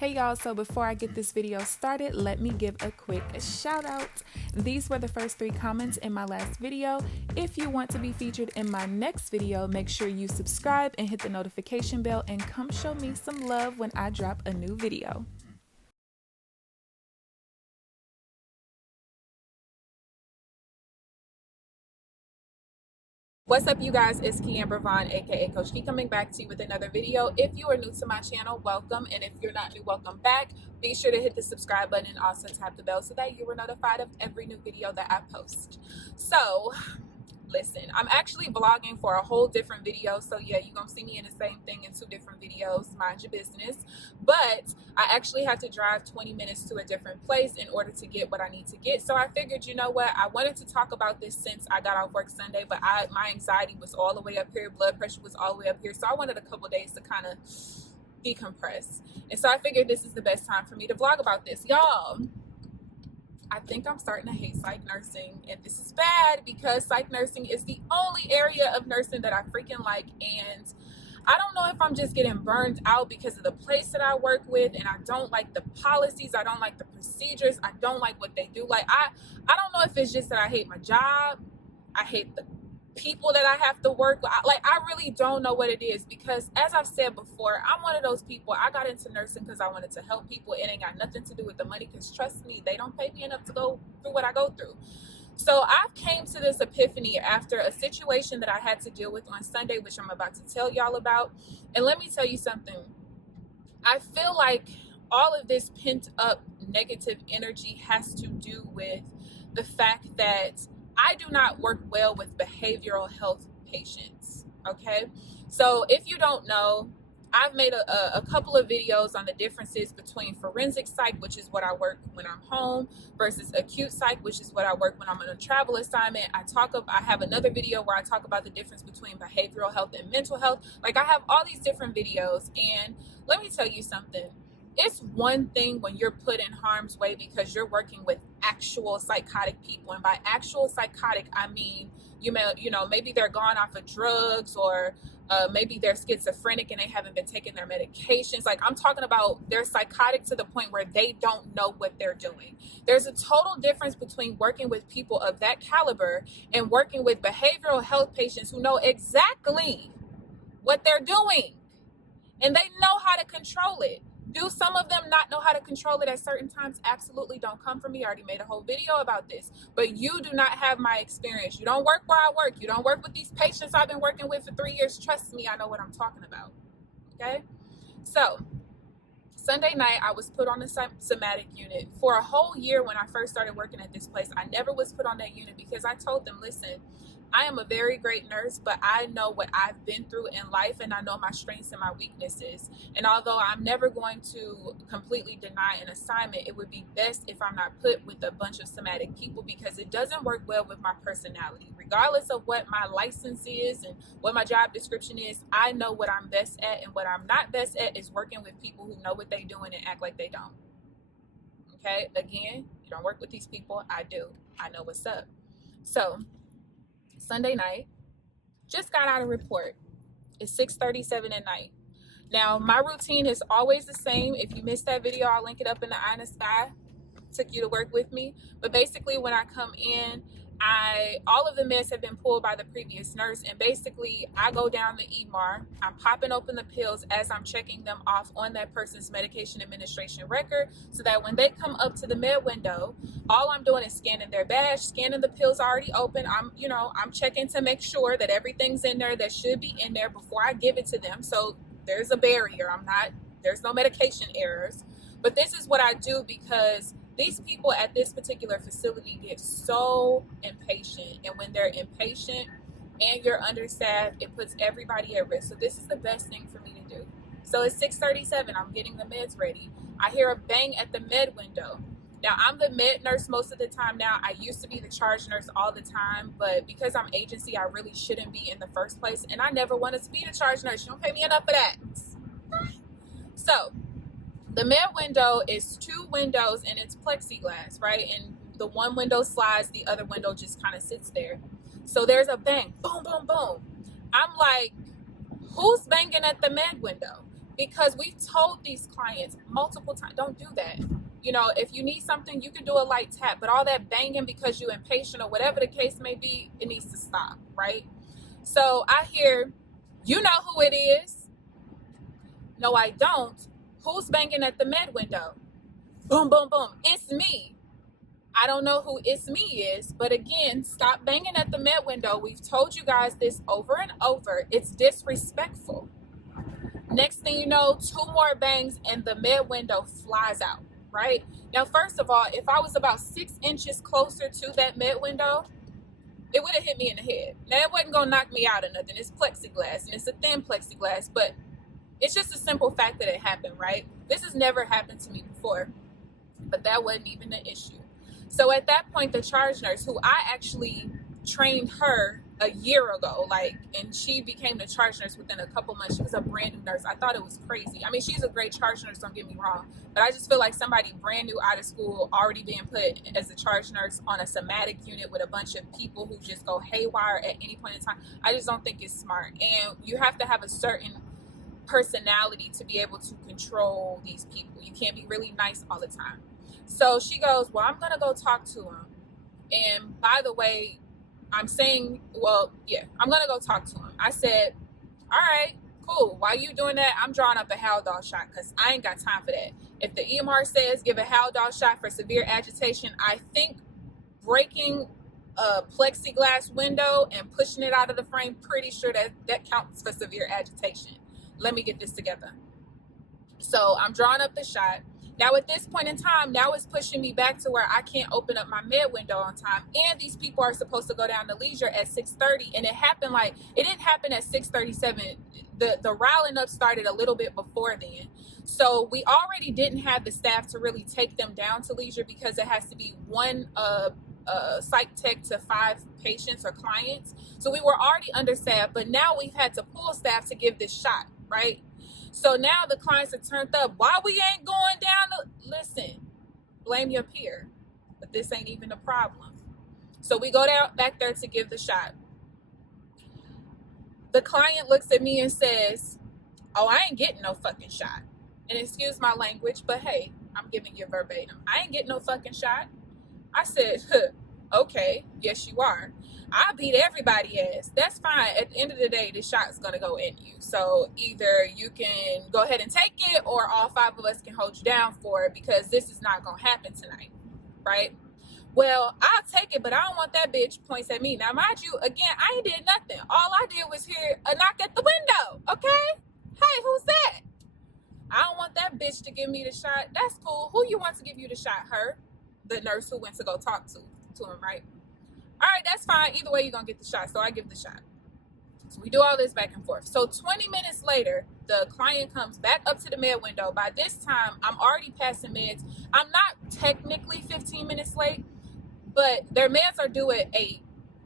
Hey y'all, so before I get this video started, let me give a quick shout out. These were the first 3 comments in my last video. If you want to be featured in my next video, make sure you subscribe and hit the notification bell and come show me some love when I drop a new video. What's up, you guys? It's KeAmber Vaughn, aka CoachKe, coming back to you with another video. If you are new to my channel, welcome, and if you're not new, welcome back. Be sure to hit the subscribe button and also tap the bell so that you are notified of every new video that I post. So listen, I'm actually vlogging for a whole different video, so yeah, you're gonna see me in the same thing in 2 different videos. Mind your business. But I actually have to drive 20 minutes to a different place in order to get what I need to get. So I figured, you know what, I wanted to talk about this since I got off work Sunday, but my anxiety was all the way up here, blood pressure was all the way up here, so I wanted a couple days to kind of decompress. And so I figured this is the best time for me to vlog about this. Y'all, I think I'm starting to hate psych nursing, and this is bad because psych nursing is the only area of nursing that I freaking like, and I don't know if I'm just getting burned out because of the place that I work with, and I don't like the policies, I don't like the procedures, I don't like what they do. Like, I don't know if it's just that I hate my job, I hate the people that I have to work with. I really don't know what it is, because as I've said before, I'm one of those people. I got into nursing because I wanted to help people. It ain't got nothing to do with the money, because trust me, they don't pay me enough to go through what I go through. So I've came to this epiphany after a situation that I had to deal with on Sunday, which I'm about to tell y'all about. And let me tell you something. I feel like all of this pent up negative energy has to do with the fact that I do not work well with behavioral health patients, okay? So if you don't know, I've made a couple of videos on the differences between forensic psych, which is what I work when I'm home, versus acute psych, which is what I work when I'm on a travel assignment. I have another video where I talk about the difference between behavioral health and mental health. Like, I have all these different videos, and let me tell you something. It's one thing when you're put in harm's way because you're working with actual psychotic people. And by actual psychotic, I mean, you know, maybe they're gone off of drugs, or maybe they're schizophrenic and they haven't been taking their medications. Like, I'm talking about they're psychotic to the point where they don't know what they're doing. There's a total difference between working with people of that caliber and working with behavioral health patients who know exactly what they're doing and they know how to control it. Do some of them not know how to control it at certain times? Absolutely. Don't come for me. I already made a whole video about this. But you do not have my experience. You don't work where I work. You don't work with these patients I've been working with for 3 years. Trust me, I know what I'm talking about. Okay? So, Sunday night, I was put on the somatic unit. For a whole year when I first started working at this place, I never was put on that unit because I told them, listen, I am a very great nurse, but I know what I've been through in life, and I know my strengths and my weaknesses. And although I'm never going to completely deny an assignment, it would be best if I'm not put with a bunch of somatic people, because it doesn't work well with my personality. Regardless of what my license is and what my job description is, I know what I'm best at, and what I'm not best at is working with people who know what they're doing and act like they don't. Okay? Again, you don't work with these people. I do. I know what's up. So Sunday night, just got out a report. It's 6:37 at night. Now, my routine is always the same. If you missed that video, I'll link it up in the eye in the sky. Took you to work with me. But basically, when I come in, all of the meds have been pulled by the previous nurse, and basically I go down the EMR. I'm popping open the pills as I'm checking them off on that person's medication administration record, so that when they come up to the med window, all I'm doing is scanning their badge, scanning the pills already open. I'm checking to make sure that everything's in there that should be in there before I give it to them. So there's a barrier. There's no medication errors. But this is what I do because these people at this particular facility get so impatient, and when they're impatient and you're understaffed, it puts everybody at risk. So this is the best thing for me to do. So it's 6:37. I'm getting the meds ready. I hear a bang at the med window. Now, I'm the med nurse most of the time now. I used to be the charge nurse all the time, but because I'm agency, I really shouldn't be in the first place, and I never wanted to be the charge nurse. You don't pay me enough for that. So the med window is 2 windows, and it's plexiglass, right? And the one window slides, the other window just kind of sits there. So there's a bang, boom, boom, boom. I'm like, who's banging at the med window? because we've told these clients multiple times, don't do that. You know, if you need something, you can do a light tap, but all that banging because you're impatient or whatever the case may be, it needs to stop, right? So I hear, you know who it is. No, I don't. Who's banging at the med window? Boom, boom, boom. It's me. I don't know who it's me is, but again, stop banging at the med window. We've told you guys this over and over. It's disrespectful. Next thing you know, 2 more bangs and the med window flies out, right? Now, first of all, if I was about 6 inches closer to that med window, it would have hit me in the head. Now, it wasn't going to knock me out or nothing. It's plexiglass, and it's a thin plexiglass, but it's just a simple fact that it happened, right? This has never happened to me before, but that wasn't even an issue. So at that point, the charge nurse, who I actually trained her a year ago, and she became the charge nurse within a couple months. She was a brand new nurse. I thought it was crazy. I mean, she's a great charge nurse, don't get me wrong, but I just feel like somebody brand new out of school already being put as a charge nurse on a somatic unit with a bunch of people who just go haywire at any point in time. I just don't think it's smart. And you have to have a certain personality to be able to control these people. You can't be really nice all the time. So she goes, well, I'm going to go talk to him. And by the way, I'm saying, well, yeah, I'm going to go talk to him. I said, all right, cool. While you doing that, I'm drawing up a Haldol shot because I ain't got time for that. If the EMR says give a Haldol shot for severe agitation, I think breaking a plexiglass window and pushing it out of the frame, pretty sure that counts for severe agitation. Let me get this together. So I'm drawing up the shot. Now, at this point in time, now it's pushing me back to where I can't open up my med window on time. And these people are supposed to go down to leisure at 6:30. And it happened it didn't happen at 6:37. The riling up started a little bit before then. So we already didn't have the staff to really take them down to leisure because it has to be one psych tech to 5 patients or clients. So we were already understaffed, but now we've had to pull staff to give this shot, right? So now the clients are turned up. Why we ain't going down? Listen, blame your peer. But this ain't even a problem. So we go down back there to give the shot. The client looks at me and says, oh, I ain't getting no fucking shot. And excuse my language, but hey, I'm giving you verbatim. I ain't getting no fucking shot. I said, okay, yes you are. I beat everybody ass. That's fine. At the end of the day, the shot's going to go in you. So either you can go ahead and take it or all 5 of us can hold you down for it because this is not going to happen tonight, right? Well, I'll take it, but I don't want that bitch points at me. Now, mind you, again, I ain't did nothing. All I did was hear a knock at the window, okay? Hey, who's that? I don't want that bitch to give me the shot. That's cool. Who you want to give you the shot? Her? The nurse who went to go talk to him, right? All right, that's fine. Either way, you're going to get the shot. So I give the shot. So we do all this back and forth. So 20 minutes later, the client comes back up to the med window. By this time, I'm already passing meds. I'm not technically 15 minutes late, but their meds are due at 8.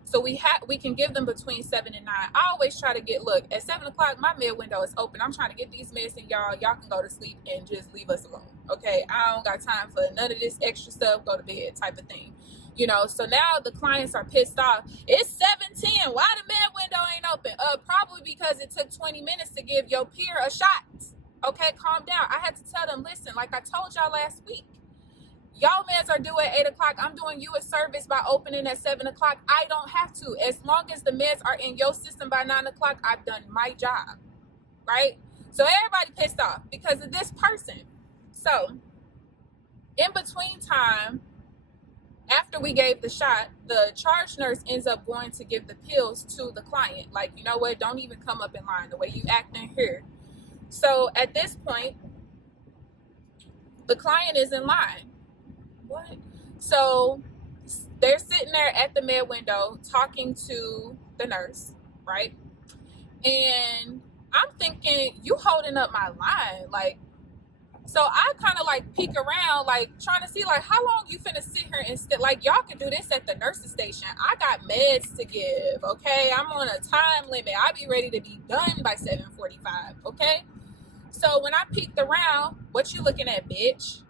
So we can give them between 7 and 9. I always try to look, at 7 o'clock, my med window is open. I'm trying to get these meds and y'all can go to sleep and just leave us alone. Okay, I don't got time for none of this extra stuff, go to bed type of thing. You know, so now the clients are pissed off. It's 7:10. Why the med window ain't open? Probably because it took 20 minutes to give your peer a shot. Okay, calm down. I had to tell them, listen, like I told y'all last week, y'all meds are due at 8 o'clock. I'm doing you a service by opening at 7 o'clock. I don't have to. As long as the meds are in your system by 9 o'clock, I've done my job, right? So everybody pissed off because of this person. So in between time, after we gave the shot, the charge nurse ends up going to give the pills to the client. Like, you know what? Don't even come up in line the way you acting here. So at this point, the client is in line. What? So they're sitting there at the med window talking to the nurse, right? And I'm thinking, you holding up my line. Like, so I kind of peek around, trying to see how long you finna sit here and y'all can do this at the nurse's station. I got meds to give, okay? I'm on a time limit. I'll be ready to be done by 7:45, okay? So when I peeked around, what you looking at, bitch?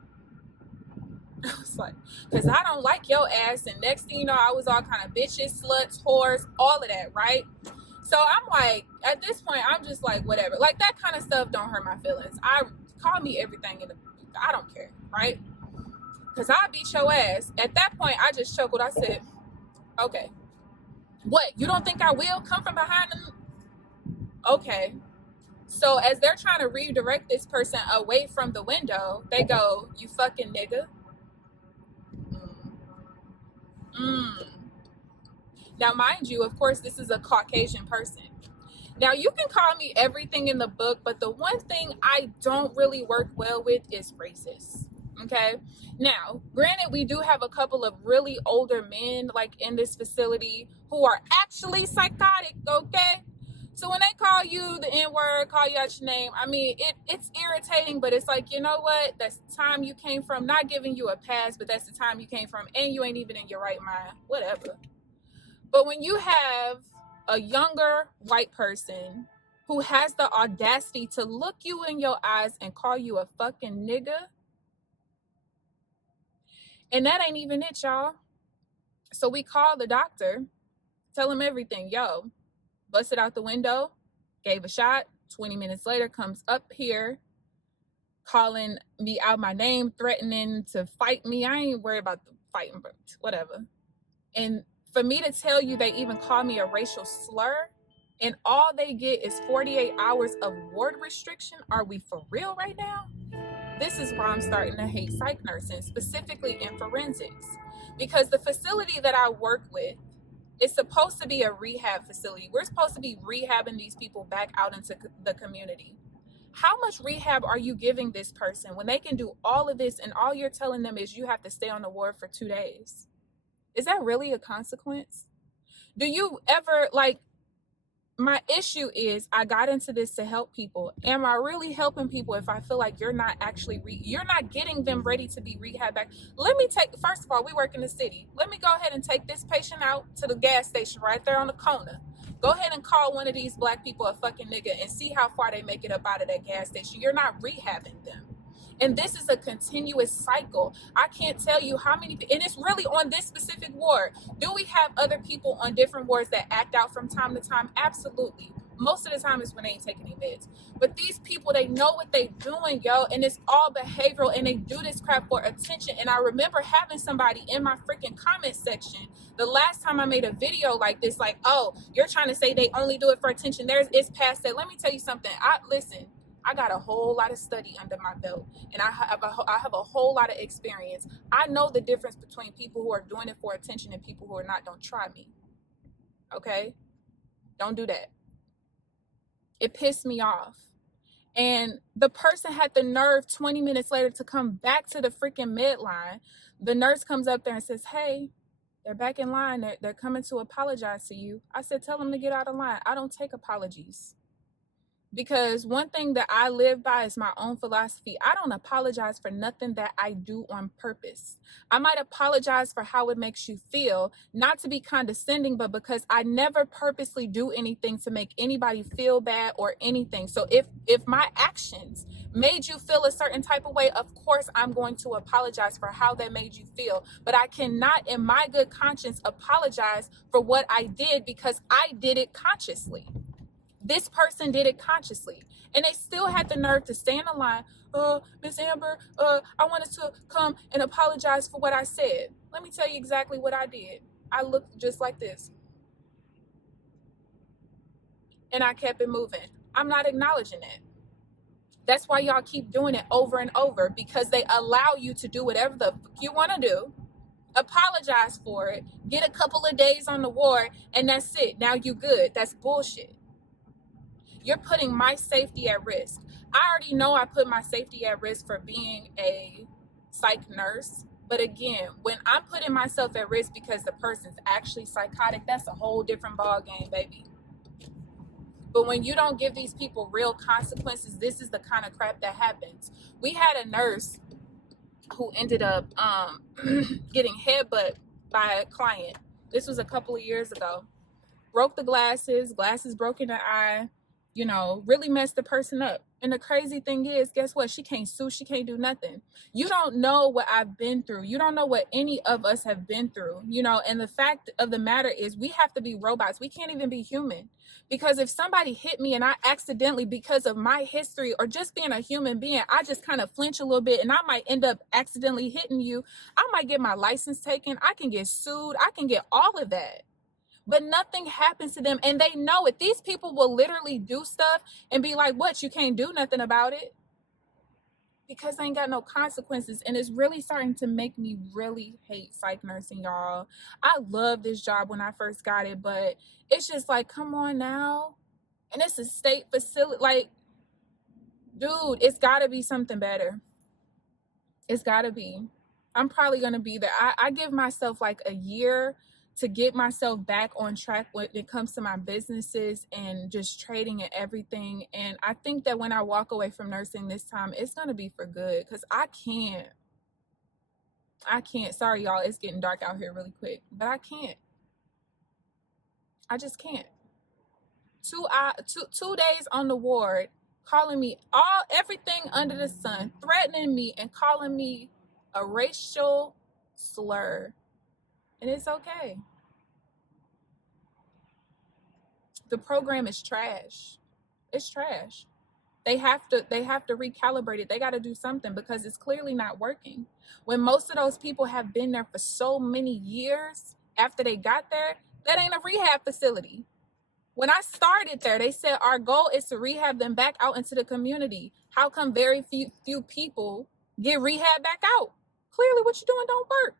I was like, because I don't like your ass. And next thing you know, I was all kind of bitches, sluts, whores, all of that, right? So I'm like, at this point, I'm just like, whatever. Like, that kind of stuff don't hurt my feelings. Call me everything I don't care, right? Because I beat your ass. At that point, I just chuckled. I said, okay. What? You don't think I will come from behind them? Okay. So as they're trying to redirect this person away from the window, they go, you fucking nigga. Mm. Now, mind you, of course, this is a Caucasian person. Now, you can call me everything in the book, but the one thing I don't really work well with is racist. Okay. Now, granted, we do have a couple of really older men like in this facility who are actually psychotic. Okay. So when they call you the N-word, call you out your name, I mean, it's irritating, but it's like, you know what? That's the time you came from, not giving you a pass, but that's the time you came from, and you ain't even in your right mind. Whatever. But when you have a younger white person who has the audacity to look you in your eyes and call you a fucking nigga, and that ain't even it, y'all. So we call the doctor, tell him everything. Yo, busted out the window, gave a shot. 20 minutes later, comes up here, calling me out my name, threatening to fight me. I ain't worried about the fighting, but whatever. And for me to tell you they even call me a racial slur, and all they get is 48 hours of ward restriction. Are we for real right now? This is why I'm starting to hate psych nursing, specifically in forensics. Because the facility that I work with is supposed to be a rehab facility. We're supposed to be rehabbing these people back out into the community. How much rehab are you giving this person when they can do all of this and all you're telling them is you have to stay on the ward for 2 days? Is that really a consequence? Do you ever, like, my issue is I got into this to help people. Am I really helping people if I feel like you're not actually, you're not getting them ready to be rehab back? Let me take, first of all, we work in the city. Let me go ahead and take this patient out to the gas station right there on the corner. Go ahead and call one of these black people a fucking nigga and see how far they make it up out of that gas station. You're not rehabbing them. And this is a continuous cycle. I can't tell you how many, and it's really on this specific ward. Do we have other people on different wards that act out from time to time? Absolutely. Most of the time it's when they ain't taking any meds. But these people, they know what they doing, yo, and it's all behavioral, and they do this crap for attention. And I remember having somebody in my freaking comment section the last time I made a video like this, like, oh, you're trying to say they only do it for attention. It's past that. Let me tell you something. Listen. I got a whole lot of study under my belt, and I have a whole lot of experience. I know the difference between people who are doing it for attention and people who are not. Don't try me. Okay? Don't do that. It pissed me off. And the person had the nerve 20 minutes later to come back to the freaking med line. The nurse comes up there and says, hey, they're back in line. They're coming to apologize to you. I said, tell them to get out of line. I don't take apologies. Because one thing that I live by is my own philosophy. I don't apologize for nothing that I do on purpose. I might apologize for how it makes you feel, not to be condescending, but because I never purposely do anything to make anybody feel bad or anything. So if my actions made you feel a certain type of way, of course I'm going to apologize for how that made you feel. But I cannot, in my good conscience, apologize for what I did because I did it consciously. This person did it consciously, and they still had the nerve to stay in the line. Miss Amber, I wanted to come and apologize for what I said. Let me tell you exactly what I did. I looked just like this, and I kept it moving. I'm not acknowledging it. That's why y'all keep doing it over and over, because they allow you to do whatever the fuck you want to do, apologize for it, get a couple of days on the ward, and that's it. Now you good. That's bullshit. You're putting my safety at risk. I already know I put my safety at risk for being a psych nurse. But again, when I'm putting myself at risk because the person's actually psychotic, that's a whole different ball game, baby. But when you don't give these people real consequences, this is the kind of crap that happens. We had a nurse who ended up getting headbutt by a client. This was a couple of years ago. Broke the glasses broke in the eye. You know, really messed the person up. And the crazy thing is, guess what? She can't sue. She can't do nothing. You don't know what I've been through. You don't know what any of us have been through, you know? And the fact of the matter is we have to be robots. We can't even be human. Because if somebody hit me and I accidentally, because of my history or just being a human being, I just kind of flinch a little bit and I might end up accidentally hitting you. I might get my license taken. I can get sued. I can get all of that. But nothing happens to them, and they know it. These people will literally do stuff and be like, what, you can't do nothing about it? Because they ain't got no consequences. And it's really starting to make me really hate psych nursing, y'all. I love this job when I first got it, but it's just like, come on now. And it's a state facility. Like, dude, it's got to be something better. It's got to be. I'm probably going to be there. I give myself like a year to get myself back on track when it comes to my businesses and just trading and everything. And I think that when I walk away from nursing this time, it's going to be for good, because I can't. Sorry, y'all. It's getting dark out here really quick, but I can't. I just can't. 2 days on the ward, calling me everything under the sun, threatening me and calling me a racial slur. And it's okay. The program is trash. It's trash. They have to recalibrate it. They got to do something, because it's clearly not working. When most of those people have been there for so many years after they got there, that ain't a rehab facility. When I started there, they said our goal is to rehab them back out into the community. How come very few people get rehab back out? Clearly what you're doing don't work.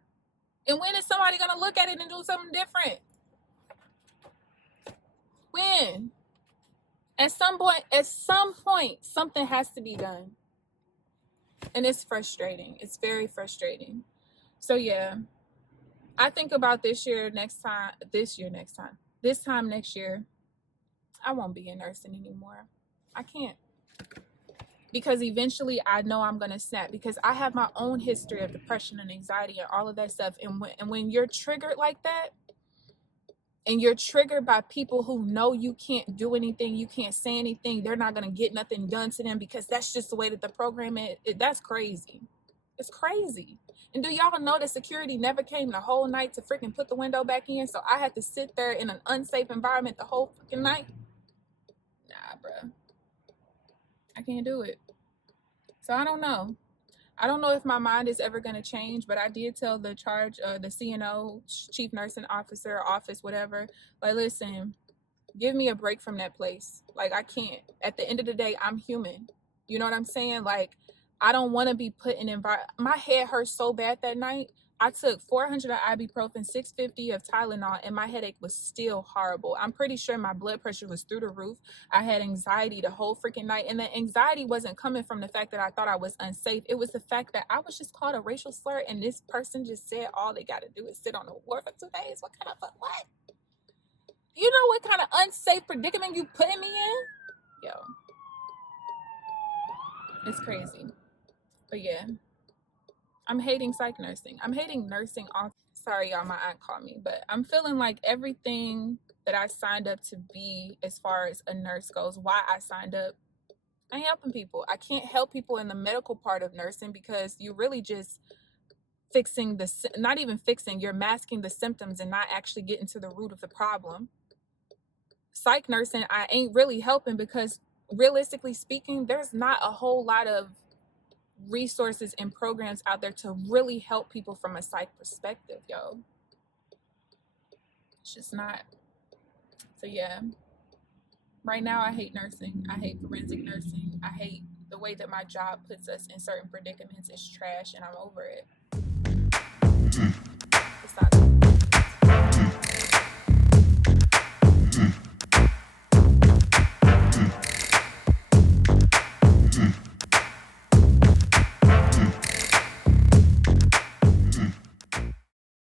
And when is somebody going to look at it and do something different? When? At some point, something has to be done. And it's frustrating. It's very frustrating. So yeah, I think about this time next year, I won't be in nursing anymore. I can't. Because eventually I know I'm going to snap, because I have my own history of depression and anxiety and all of that stuff. And when you're triggered like that, and you're triggered by people who know you can't do anything, you can't say anything, they're not going to get nothing done to them because that's just the way that the program is, that's crazy. It's crazy. And do y'all know that security never came the whole night to freaking put the window back in? So I had to sit there in an unsafe environment the whole freaking night? Nah, bruh. I can't do it. So I don't know. I don't know if my mind is ever going to change, but I did tell the CNO, chief nursing officer, office, whatever, like, listen, give me a break from that place. Like, I can't. At the end of the day, I'm human. You know what I'm saying? Like, I don't want to be put in my head hurt so bad that night. I took 400 of ibuprofen, 650 of Tylenol, and my headache was still horrible. I'm pretty sure my blood pressure was through the roof. I had anxiety the whole freaking night. And the anxiety wasn't coming from the fact that I thought I was unsafe. It was the fact that I was just called a racial slur, and this person just said all they got to do is sit on the ward for 2 days. What? You know what kind of unsafe predicament you putting me in? Yo. It's crazy. But yeah. I'm hating psych nursing. I'm hating nursing off. Sorry, y'all, my aunt called me. But I'm feeling like everything that I signed up to be as far as a nurse goes, why I signed up, I ain't helping people. I can't help people in the medical part of nursing, because you're really just you're masking the symptoms and not actually getting to the root of the problem. Psych nursing, I ain't really helping, because realistically speaking, there's not a whole lot of resources and programs out there to really help people from a psych perspective, yo. It's just not. So yeah, right now I hate nursing. I hate forensic nursing. I hate the way that my job puts us in certain predicaments. It's trash, and I'm over it. It's not